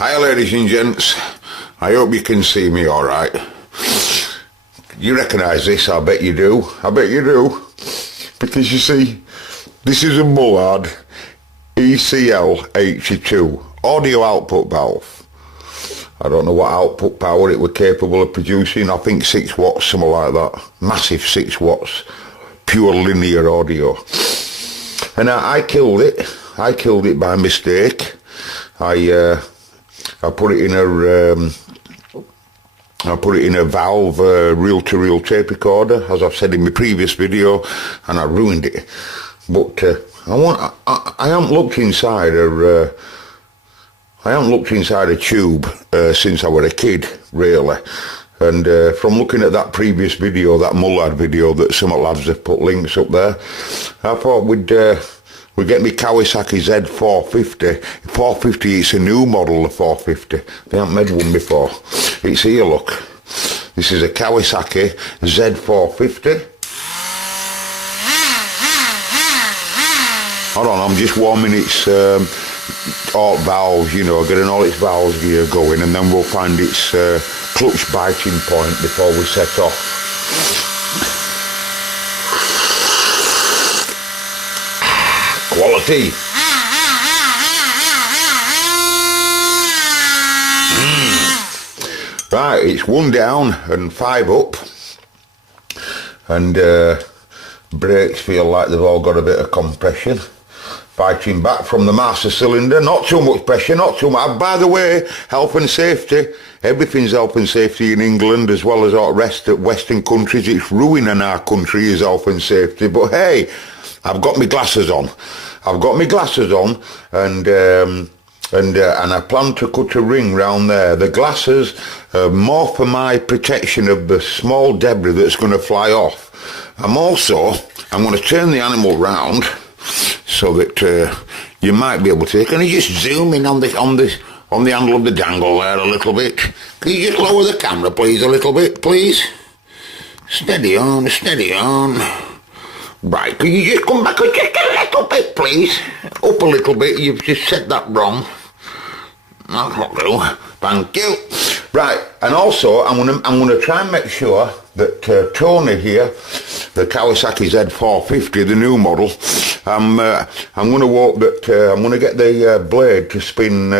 Hi ladies and gents, I hope you can see me alright. You recognise this, I bet you do. Because you see, this is a Mullard ECL82 audio output valve. I don't know what output power it were capable of producing. I think 6 watts, something like that. Massive 6 watts, pure linear audio. And I killed it. I killed it by mistake. I put it in a valve reel-to-reel tape recorder, as I've said in my previous video, and I ruined it. But I haven't looked inside a tube since I was a kid, really. And from looking at that previous video, that Mullard video that some lads have put links up there, I thought we'd get me Kawasaki Z450. 450, it's a new model, the 450. They haven't made one before. It's here, look. This is a Kawasaki Z450. Hold on, I'm just warming its all valves, you know, getting all its valves gear going, and then we'll find its clutch biting point before we set off. Quality. Right, it's 1 down and 5 up, and brakes feel like they've all got a bit of compression. Biting back from the master cylinder, not too much pressure, not too much. By the way, health and safety, everything's health and safety in England as well as all the rest of Western countries. It's ruining our country, is health and safety, but hey, I've got my glasses on. And I plan to cut a ring round there. The glasses are more for my protection of the small debris that's going to fly off. I'm going to turn the animal round so that you might be able to. Can you just zoom in on the handle of the dangle there a little bit? Can you just lower the camera, please, a little bit, please? Steady on. Right, can you just come back just a little bit, please? Up a little bit, you've just said that wrong. That's not good. Thank you. Right, and also I'm gonna try and make sure that Tony here, the Kawasaki Z450, the new model, I'm gonna hope that I'm gonna get the blade to spin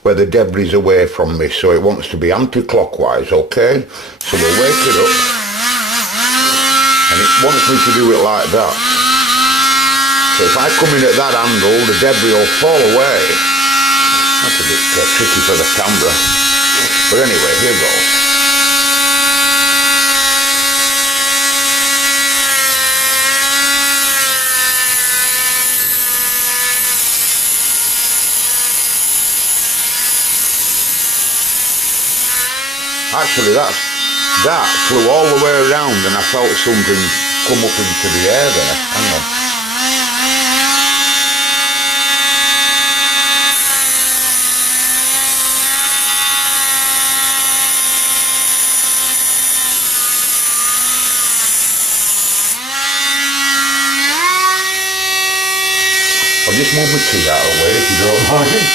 where the debris is away from me, so it wants to be anti-clockwise. Okay, so we'll wake it up. And it wants me to do it like that. So if I come in at that angle, the debris will fall away. That's a bit tricky for the camera. But anyway, here goes. Actually, that flew all the way around and I felt something come up into the air there. Hang on. I'll just move my tea out of the way if you don't mind.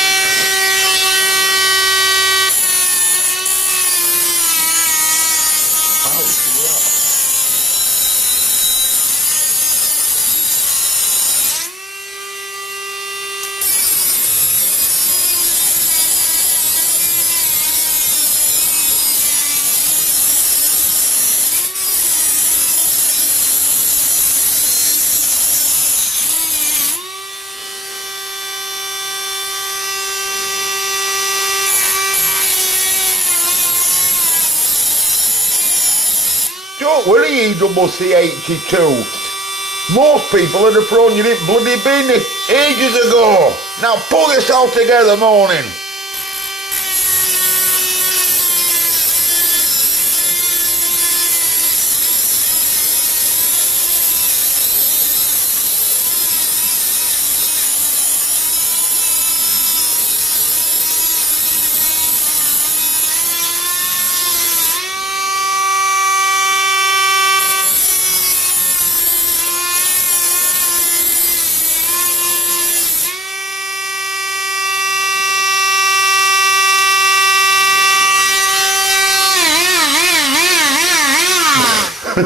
Don't worry, ECL82. Most people would have thrown you in bloody bin ages ago. Now pull yourself together, morning. Now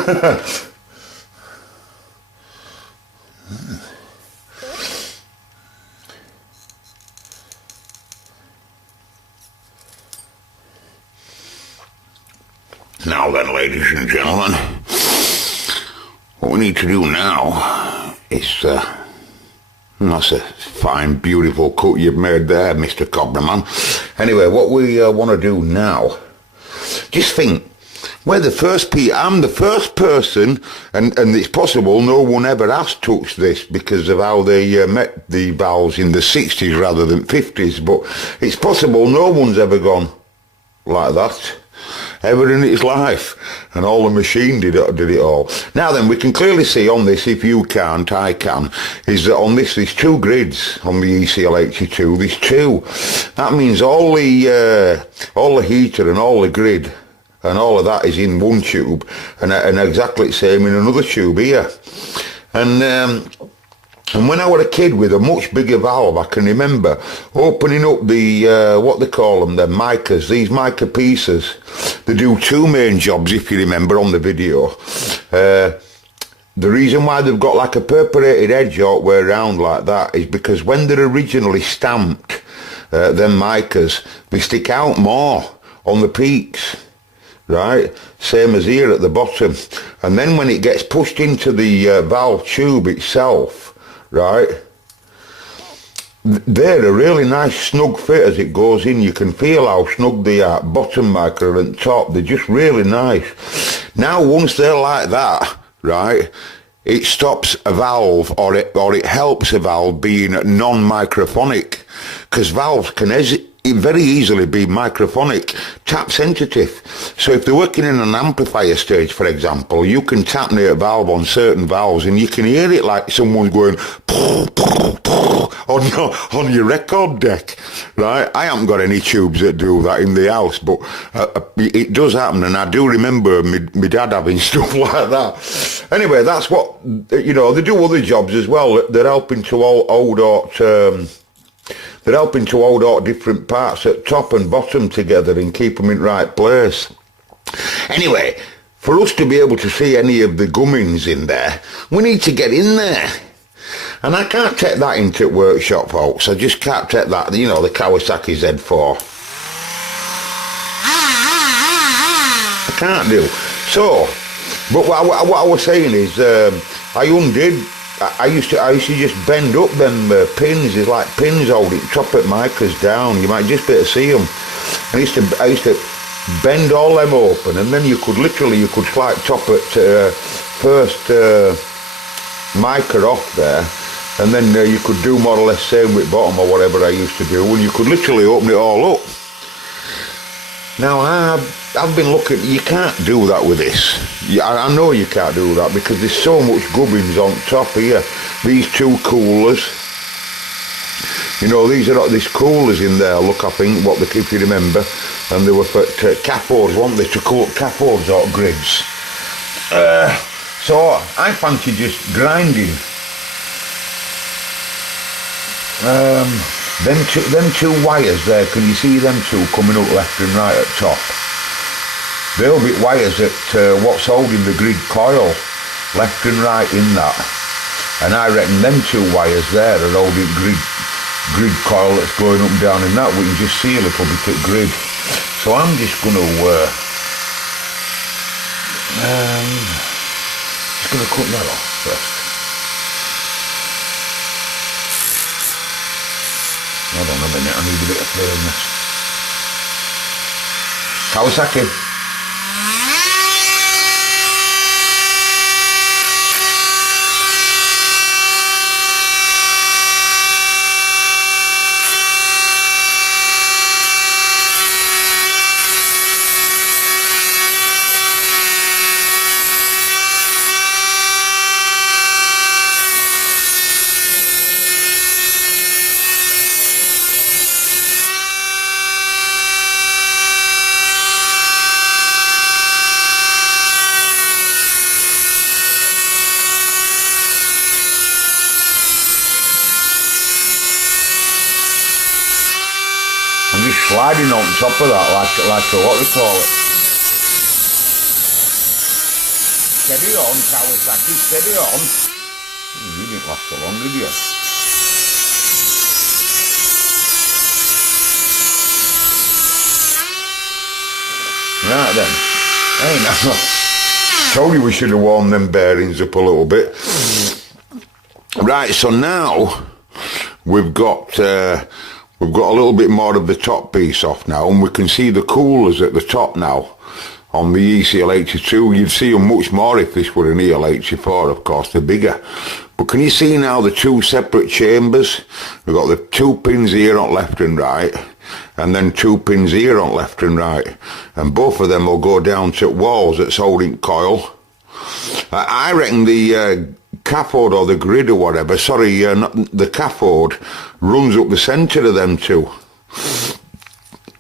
then, ladies and gentlemen, what we need to do now is, that's a fine, beautiful cut you've made there, Mr. Cobberman. Anyway, what we want to do now, just think, I'm the first person, and it's possible no one ever has touched this because of how they met the valves in the 60s rather than 50s, but it's possible no one's ever gone like that ever in its life, and all the machine did it all. Now then, we can clearly see on this, if you can't, I can, is that on this there's two grids on the ECL82. There's two. That means all the heater and all the grid and all of that is in one tube, and exactly the same in another tube here. And when I was a kid with a much bigger valve, I can remember opening up the, what they call them, the micas, these mica pieces. They do two main jobs, if you remember, on the video. The reason why they've got like a perforated edge all the way around like that is because when they're originally stamped, them micas, they stick out more on the peaks. Right, same as here at the bottom, and then when it gets pushed into the valve tube itself, right, they're a really nice snug fit as it goes in. You can feel how snug they are, bottom mica and top, they're just really nice. Now once they're like that, right, it stops a valve, or it helps a valve being non-microphonic, because valves can very easily be microphonic, tap sensitive. So if they're working in an amplifier stage, for example, you can tap near a valve on certain valves and you can hear it like someone going on your record deck, right? I haven't got any tubes that do that in the house, but it does happen, and I do remember my dad having stuff like that. Anyway, that's what, you know, they do other jobs as well. They're helping to hold out different parts at top and bottom together and keep them in right place. Anyway, for us to be able to see any of the gummings in there, we need to get in there. And I can't take that into workshop, folks. I just can't take that, you know, the Kawasaki Z4. I can't do. So, but what I was saying is, I undid. I used to just bend up them pins. It's like pins holding top at micas down. You might just be able to see them. And I used to bend all them open, and then you could slide top at first mica off there, and then you could do more or less same with bottom or whatever I used to do, and you could literally open it all up. Now I've been looking, you can't do that with this. I know you can't do that because there's so much gubbins on top here. These two coolers, you know, there's coolers in there, look, I think, if you remember, and they were for cathodes, weren't they, to cool cathodes or grids. So I fancy just grinding them two wires there. Can you see them two coming up left and right at top? They'll be wires at what's holding the grid coil left and right in that, and I reckon them two wires there are holding grid coil that's going up and down in that. We can just see a little bit at grid. So I'm just going to cut that off first. Hold on a minute, I need a bit of firmness. Kawasaki. I'm just sliding on top of that like a, what do you call it? Steady on, Kawasaki, steady on. You didn't last so long, did you? Right then. Hey, now, told you we should have warmed them bearings up a little bit. Right, so now we've got a little bit more of the top piece off now, and we can see the coolers at the top now on the ECL82. You'd see them much more if this were an EL84, of course, they're bigger. But can you see now the two separate chambers? We've got the 2 pins here on left and right, and then 2 pins here on left and right, and both of them will go down to walls that's holding coil. I reckon the cathode or the grid or whatever, not the cathode, runs up the centre of them two.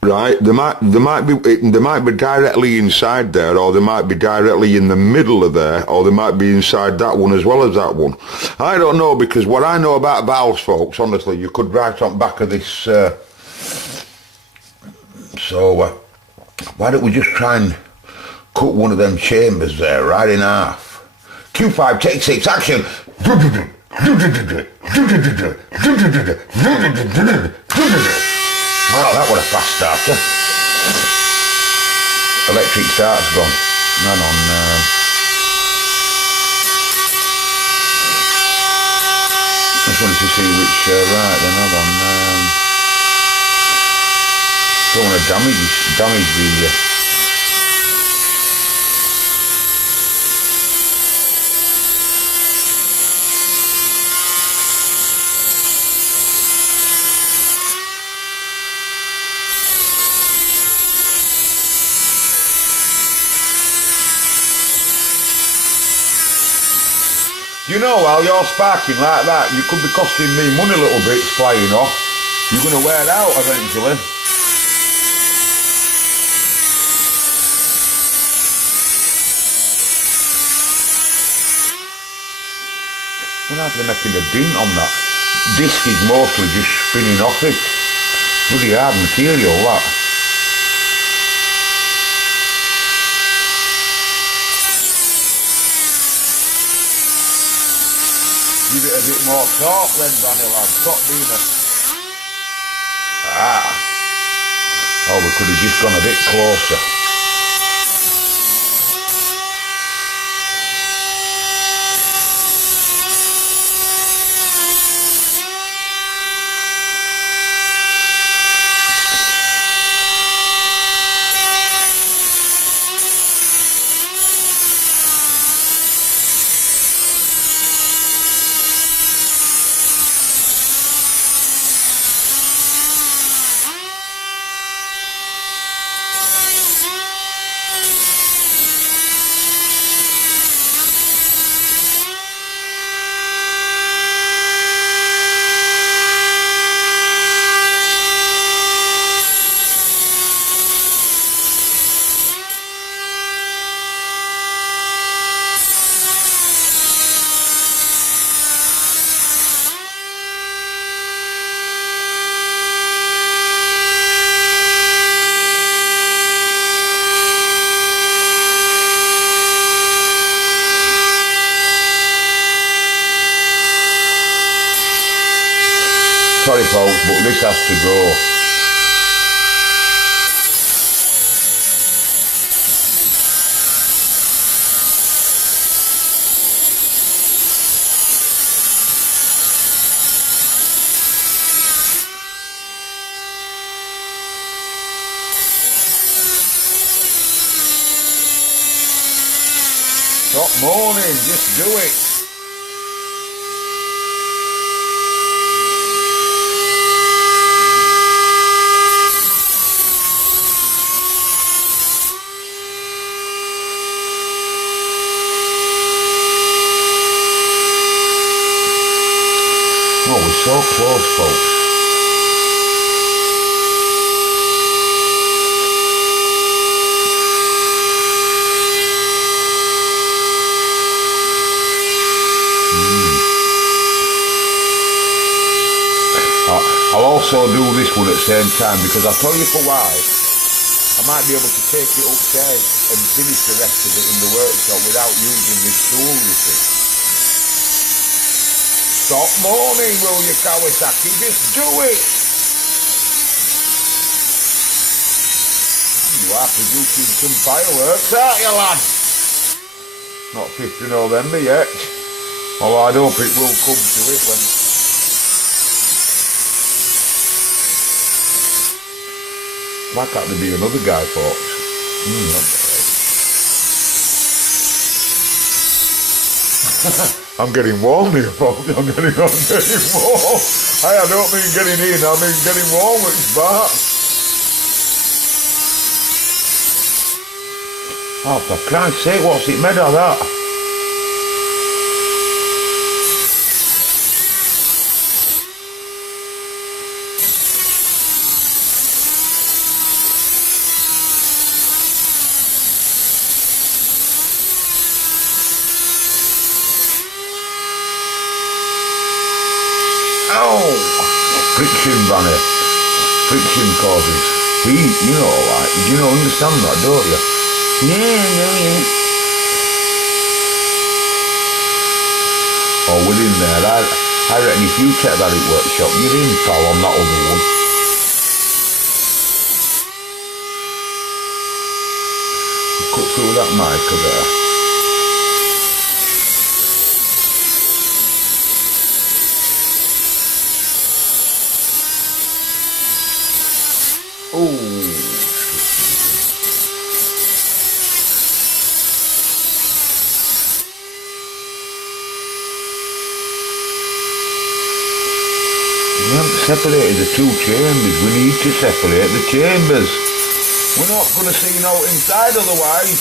Right, they might be directly inside there, or they might be directly in the middle of there, or they might be inside that one as well as that one. I don't know, because what I know about valves, folks, honestly, you could write on back of this. So why don't we just try and cut one of them chambers there right in half? Q5, take 6, action! Wow, that was a fast starter. Electric start's gone. Hang on. Just wanted to see which, right then, hold on. Don't want to damage the... You know, while you're sparking like that, you could be costing me money little bits flying off. You're going to wear out eventually. We're hardly making a dint on that. Disc is mostly just spinning off it. Bloody hard material, that. Give it a bit more torque then, Danny lad. Stop being a... Oh, we could have just gone a bit closer. Sorry folks, but this has to go. Stop moaning, just do it. Oh, we're so close, folks. I'll also do this one at the same time, because I'll tell you for why. I might be able to take it upstairs and finish the rest of it in the workshop without using this tool, you see. Stop moaning, will you, Kawasaki? Just do it! You are producing some fireworks, aren't you, lad? Not 50 November yet. Although I hope it will come to it when... Why can't there be another Guy Fawkes? I'm getting warm here, folks. I'm getting warm. I don't mean getting in, I mean getting warm with his back. Oh, for Christ's sake, what's it made of that? Oh! Friction, Banner. Friction causes heat, you know, like, you know, understand that, don't you? Yeah. Oh, we're in there. I reckon if you check that at workshop, you're in, pal, on that other one. Cut through that mica there. We haven't separated the two chambers. We need to separate the chambers. We're not going to see no inside otherwise.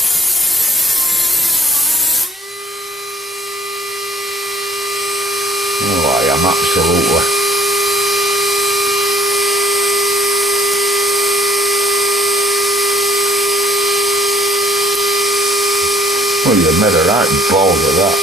Oh, I am absolutely. Well, you made a right balls of that.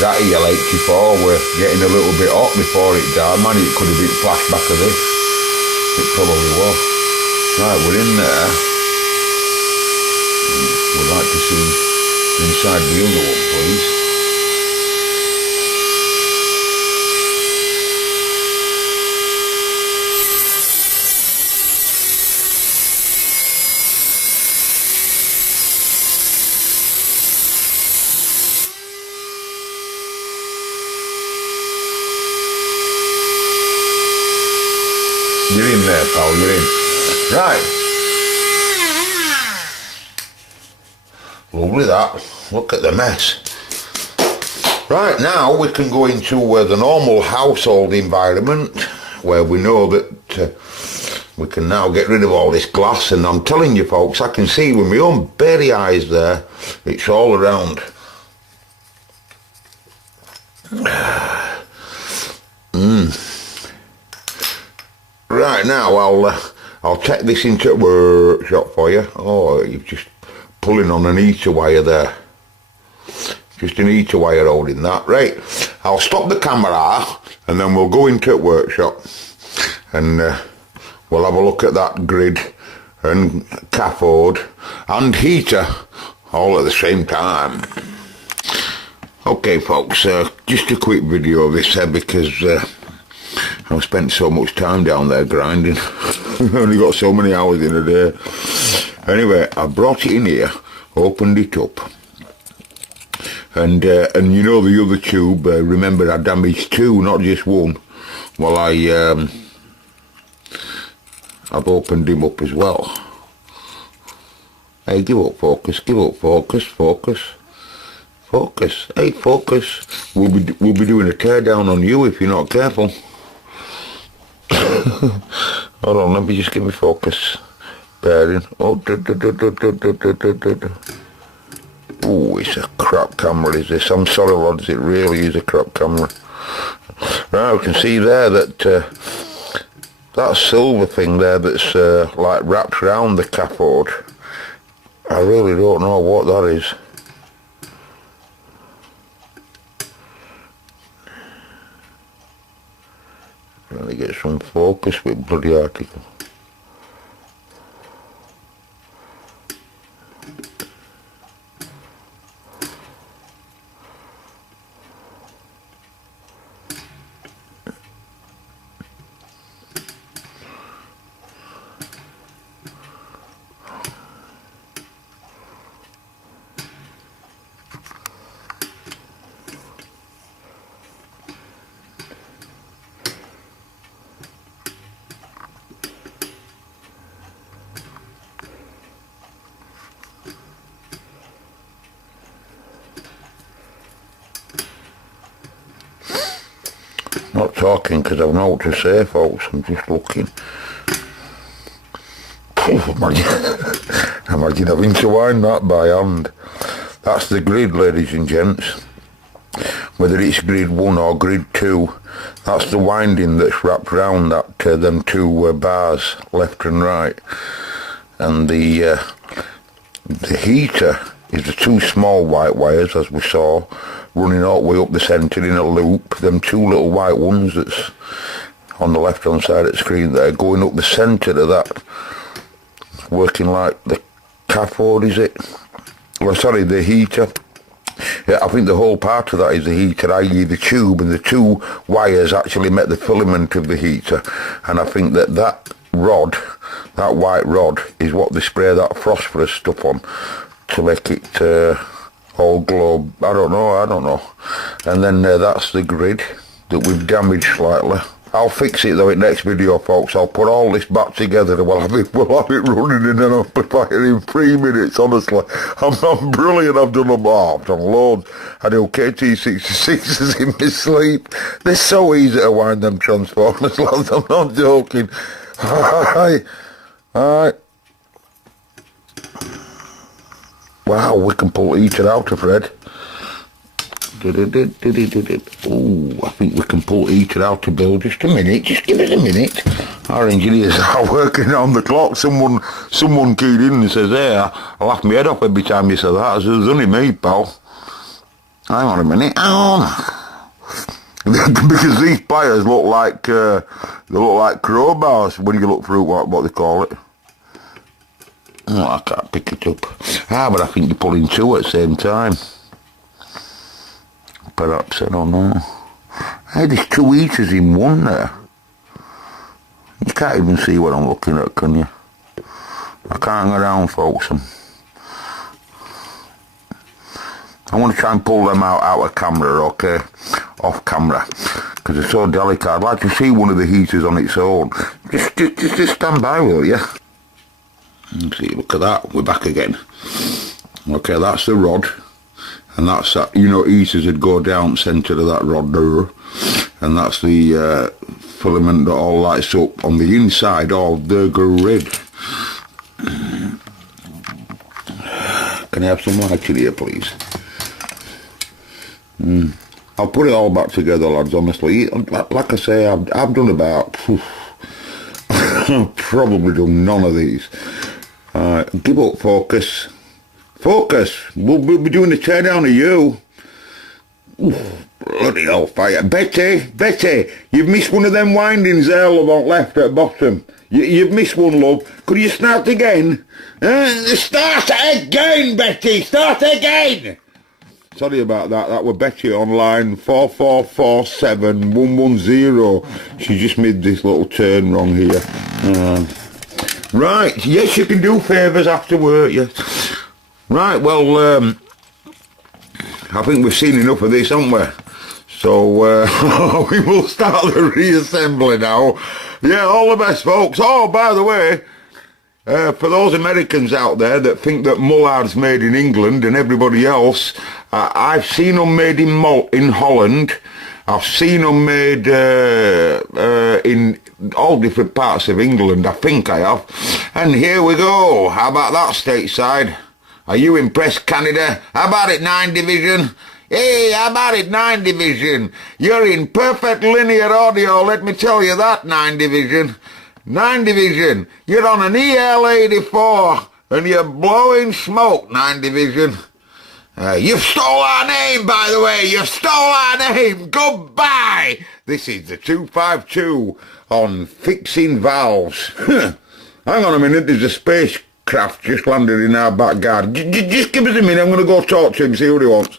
That ECL84 were getting a little bit hot before it died. Man, it could have been flashback of this. It probably was. Right, we're in there. We'd like to see inside the other one, please. You're in there, pal, you're in. Right. Lovely that. Look at the mess. Right, now we can go into the normal household environment where we know that we can now get rid of all this glass, and I'm telling you folks, I can see with my own bare eyes there, it's all around. Right, now I'll take this into a workshop for you. Oh, you're just pulling on an heater wire there. Just an heater wire holding that. Right, I'll stop the camera and then we'll go into a workshop and we'll have a look at that grid and cathode and heater all at the same time. Okay folks, just a quick video of this because I've spent so much time down there grinding. I've only got so many hours in a day. Anyway, I brought it in here, opened it up, and you know the other tube, remember I damaged two, not just one. Well, I've opened him up as well. Hey, give up focus, focus. Hey, focus. We'll be doing a teardown on you if you're not careful. Hold on, let me just get my focus bearing. Oh, oh, it's a crap camera, is this? I'm sorry, lads, it really is a crap camera. Right, we can see there that that silver thing there that's like wrapped around the cathode. I really don't know what that is. to get some focus with bloody article. Not talking because I've know what to say, folks. I'm just looking. Imagine having to wind that by hand. That's the grid, ladies and gents. Whether it's grid 1 or grid 2, that's the winding that's wrapped round that them two bars, left and right. And the heater is the two small white wires, as we saw, running all the way up the centre in a loop. Them two little white ones that's on the left hand side of the screen there, going up the centre of that, working like the cathode, is it? Well, sorry, the heater. Yeah, I think the whole part of that is the heater, i.e. the tube, and the two wires actually make the filament of the heater. And I think that rod, that white rod, is what they spray that phosphorus stuff on to make it all glow. I don't know. And then that's the grid that we've damaged slightly. I'll fix it though in next video, folks. I'll put all this back together and we'll have it running in an amplifier in 3 minutes, honestly. I'm brilliant. I've done them all. I've done loads. I do KT66s in my sleep. They're so easy to wind them transformers, lads. I'm not joking. Alright. Wow, we can pull the heater out of Fred. Oh, I think we can pull the heater out to Bill. Just a minute, just give us a minute. Our engineers are working on the clock. Someone keyed in and says, hey, I laugh my head off every time you say that. I says, it's only me, pal. Hang on a minute. Because these pliers look like crowbars when you look through what they call it. Oh, I can't pick it up. But I think you're pulling two at the same time. Perhaps, I don't know. Hey, there's two heaters in one there. You can't even see what I'm looking at, can you? I can't hang around, folks. I want to try and pull them out of camera, okay? Off camera. Because they're so delicate. I'd like to see one of the heaters on its own. Just stand by, will you? See, look at that. We're back again. Okay, that's the rod. And that's that, heaters would go down centre of that rod there. And that's the filament that all lights up on the inside of the grid. Can I have some light in here, please? I'll put it all back together, lads, honestly. Like I say, I've done about... I've probably done none of these. Give up, focus. Focus! We'll be doing the teardown of you. Oof, bloody hellfire. Betty, you've missed one of them windings there, love, on left at bottom. You've missed one, love. Could you start again? Start again, Betty! Start again! Sorry about that. That was Betty on line 4447110. She just made this little turn wrong here. Right, yes, you can do favours after work, yes. Right, well, I think we've seen enough of this, haven't we? So, we will start the reassembly now. Yeah, all the best, folks. Oh, by the way, for those Americans out there that think that Mullard's made in England and everybody else, I've seen them made in Holland. I've seen them made in all different parts of England, I think I have. And here we go. How about that, stateside? Are you impressed, Canada? How about it, 9 Division? Hey, how about it, 9 Division? You're in perfect linear audio, let me tell you that, 9 Division. 9 Division, you're on an ECL82, and you're blowing smoke, 9 Division. You've stole our name, by the way. You've stole our name. Goodbye. This is the 252 on fixing valves. Hang on a minute. There's a spacecraft just landed in our back garden. Just give us a minute. I'm going to go talk to him, see what he wants.